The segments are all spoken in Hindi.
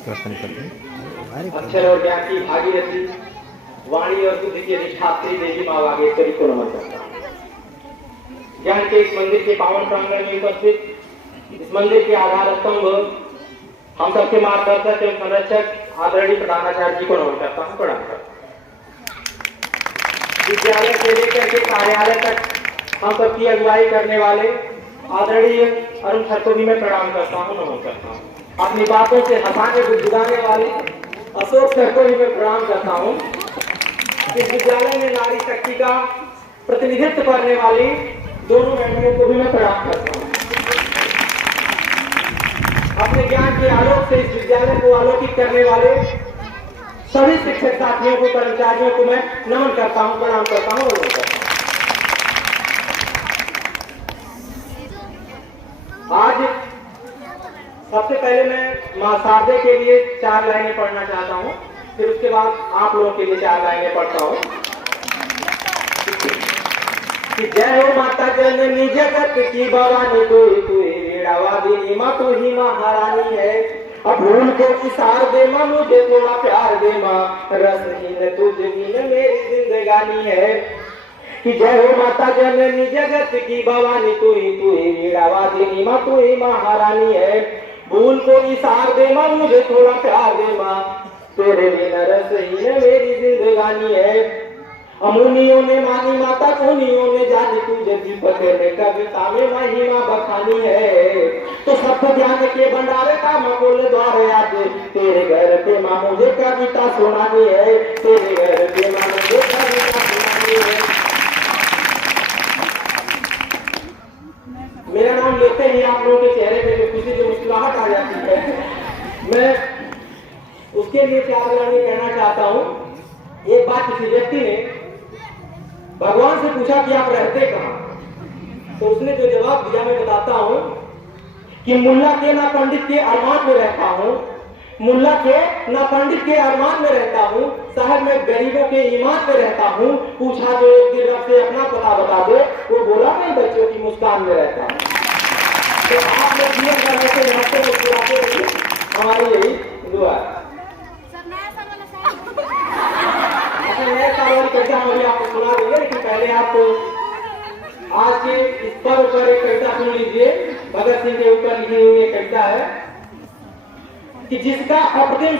कीर्तन करते हैं। अक्षर और ज्ञान की भागीरथी वाणी और बुद्धि की अधिष्ठात्री देवी माँ वागेश्वरी को नमन करता हूँ। ज्ञान के इस मंदिर के पावन प्रांगण में उपस्थित इस मंदिर के आधार स्तंभ हम सबके मार्गदर्शक एवं संरक्षक आदरणीय प्रधानाचार्य जी को नमन करता हूँ, प्रणाम करता हूँ। विद्यालय से लेकर के कार्यालय तक हम सबकी अगुवाई करने वाले आदरणीय अरुण सर को भी मैं प्रणाम करता हूँ, नमन करता हूँ। अपनी बातों से हंसाने बुझाने वाले अशोक सर को भी मैं प्रणाम करता हूँ। इस विद्यालय में नारी शक्ति का प्रतिनिधित्व करने वाली दोनों मैडमों को भी मैं प्रणाम करता हूँ। अपने ज्ञान के आलोक से इस विद्यालय को आलोकित करने वाले सभी शिक्षक साथियों को, कर्मचारियों को मैं नमन करता हूँ, प्रणाम करता हूँ, नमन करता हूँ। आज सबसे पहले मैं मां शारदे के लिए 4 लाइनें पढ़ना चाहता हूँ, फिर उसके बाद आप लोगों के लिए 4 लाइनें पढ़ता हूँ। कि जय हो माता जननी जगत की भवानी, तू ही वीणावादिनी माँ, तू ही महारानी है। अब भूल को इशार दे माँ, मुझे थोड़ा प्यार दे माँ, रसहीन तुझहीन मेरी जिंदगानी है। कि जय हो माता जननी जगत की भवानी, तू ही वीणावादिनी माँ, तू ही महारानी है। भूल को इशार दे माँ, मुझे थोड़ा प्यार दे माँ, तेरे बिना रसहीन मेरी जिंदगानी है। अमुनियों ने मानी माता, मुनियों ने जानी, तुझे दीपक ने कविता में महिमा बखानी है। तो सब ज्ञान के भंडारे का मकोल द्वार आज, तेरे घर पे माँ मुझे कविता सुनानी है, तेरे घर पे माँ मुझे कविता सुनानी है। मेरा नाम लेते ही आप लोगों के चेहरे पे जो खुशी, जो मुस्कुराहट आ जाती है, मैं उसके लिए 4 लाइनें कहना चाहता हूँ। एक बात किसी व्यक्ति ने भगवान से पूछा कि आप रहते कहाँ, तो उसने जो जवाब दिया मैं बताता हूँ कि मुल्ला के ना पंडित के अरमान में रहता हूँ, मुल्ला के ना पंडित के अरमान में रहता हूँ, साहब मैं गरीबों के ईमान में रहता हूँ। पूछा जो एक दिन रब से अपना पता बता दे, वो बोला मैं बच्चों की मुस्कान में रहता हूँ। तो आप लोग जीवन करने से हंसते मुस्कुराते रहिए, हमारी यही दुआ है। नए साल वाली कविता हम अभी आपको सुना देंगे, लेकिन पहले आप आज के इस पर्व पर एक कविता सुन लीजिए। भगत सिंह के ऊपर लिखी हुई एक कविता है कि जिसके अप्रतिम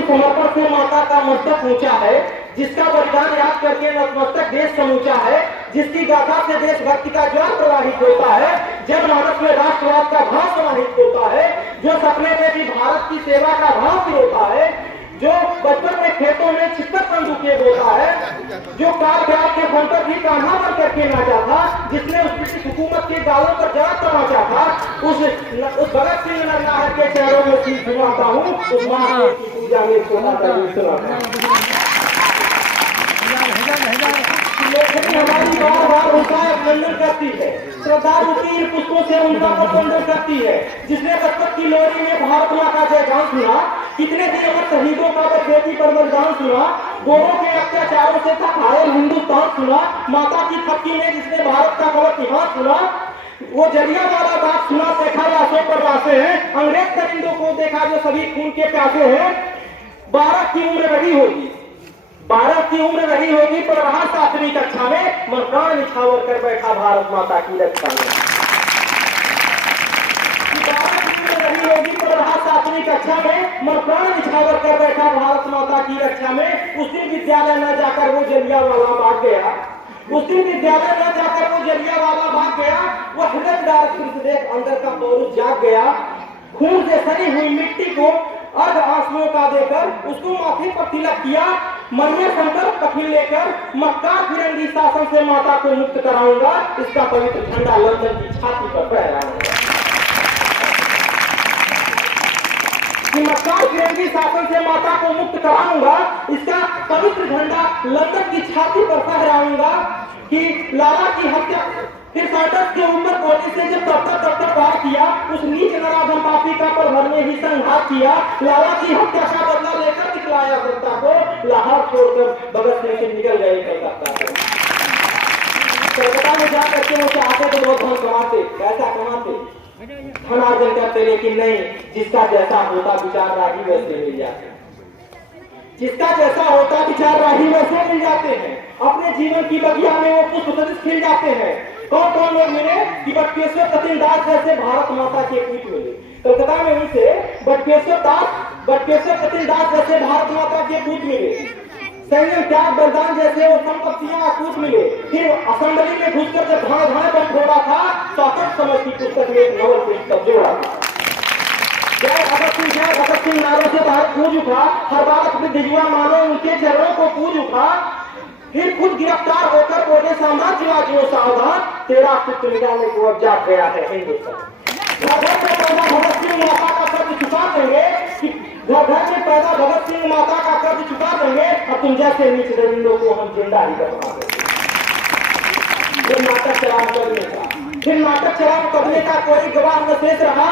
समर्पण से माता का मस्तक ऊंचा है, जिसका बलिदान याद करके नतमस्तक देश समूचा है, जिसकी गाथा से देशभक्ति का ज्वार प्रवाहित होता है, जनमानस में राष्ट्रवाद का भाव समाहित होता है, जो सपने में भी भारत की सेवा का भाव सिरोता है, जो बचपन में खेतों में छिक्कर बंदूकें बोता है, जो कार प्यार के फन पर भी कान्हा बन करके नाचा था, जिसने उस ब्रिटिश हुकूमत के गालों पर जवाब तमाचा था, उस भगत सिंह नरनाहर के चेहरों में शीश झुकाता हूँ, उस माँ की पूजा में सुनाता हूँ। हमारी बार बार उनका अभिनंदन करती है, श्रद्धालु तीर पुष्पों से उनका प्रबंधन करती है। जिसने बचपन की लोरी में भारत माँ का जयगान सुना, कितने दिन अमर शहीदों का बेटी पर बलिदान सुना, गोरों के अत्याचारों से था घायल हिंदुस्तान सुना, माता की थपकी में जिसने भारत का गौरव इतिहास सुना, वो जलियांवाला बाग सुना, देखा लाशों पर लाशें हैं, अंग्रेज परिंदों को देखा जो सभी खून के प्यासे हैं। 12 की उम्र रही होगी, 12 की उम्र रही होगी, पर रहा 7वीं कक्षा में, मन प्राण निछावर कर बैठा भारत माता की रक्षा में। 12 की उम्र रही होगी, पर रहा 7वीं कक्षा में, मन प्राण निछावर कर बैठा भारत माता की रक्षा में। उस दिन विद्यालय न जाकर वो जलियांवाला बाग गया, उस दिन विद्यालय न जाकर वो जलियांवाला बाग गया, वो हृदयदार कृष्ण देख अंदर का पौरुष जाग गया। खून से सनी हुई मिट्टी को अर्ध आंसुओं का देकर उसको माथे पर तिलक किया, मन में संकल्प कफिल लेकर मक्कार फिरंगी शासन से माता को मुक्त कराऊंगा, इसका पवित्र झंडा लंदन की छाती पर फहराऊंगा। कि मक्कार फिरंगी शासन से माता को मुक्त कराऊंगा, इसका पवित्र झंडा लंदन की छाती पर फहराऊंगा। कि लाला की हत्या फिर सैंडर्स के ऊपर गोली से जब तब वार किया, उस नीच नराधम पापी का पर भर में ही संहार किया। लाला की हत्या का बदला लेकर निकलाया सत्ता को, लाहौर छोड़कर भगत सिंह से निकल गए कलकत्ता को। कलकत्ता में जाकर के वो चाहते तो बहुत धन कमाते, पैसा कमाते, धनार्जन करते, लेकिन नहीं, जिसका जैसा होता विचार राही वैसे मिल जाते हैं। जिसका जैसा होता विचार राही वैसे मिल जाते हैं। अपने जीवन की बगिया में वो पुष्प सदृश खिल जाते हैं। कौन कौन लोग मिले कि बटकेश्वर कतिलदास जैसे भारत माता के पूत मिले। कलकत्ता में उनसे बटकेश्वर कतिलदास जैसे भारत माता के पूत मिले। संयम त्याग बलिदान जैसे वो संपत्तियां अकूत मिले। फिर असेंबली में घुसकर जब धाए धाए पर छोड़ा था, स्वातंत्र समझ की पुस्तक में एक नवल पुस्तक जोड़ा था। जय भगत सिंह नारों से भारत गूंज उठा। हर बात अपने दिजवा मानो उनके चरणों को पूज उठा। फिर खुद गिरफ्तार होकर बोले साम्राज्यवादियों सावधान, तेरा अस्तित्व मिटाने को अब जाग गया है हिंदुस्तान। घर घर में पैदा भगत सिंह माता का कर्ज चुका देंगे, घर घर में पैदा भगत सिंह माता का कर्ज चुका देंगे, और तुम जैसे नीच दरिंदों को हम जिंदा ही दफना देंगे। फिर नाटक चलाम करने का कोई गवाह न शेष रहा।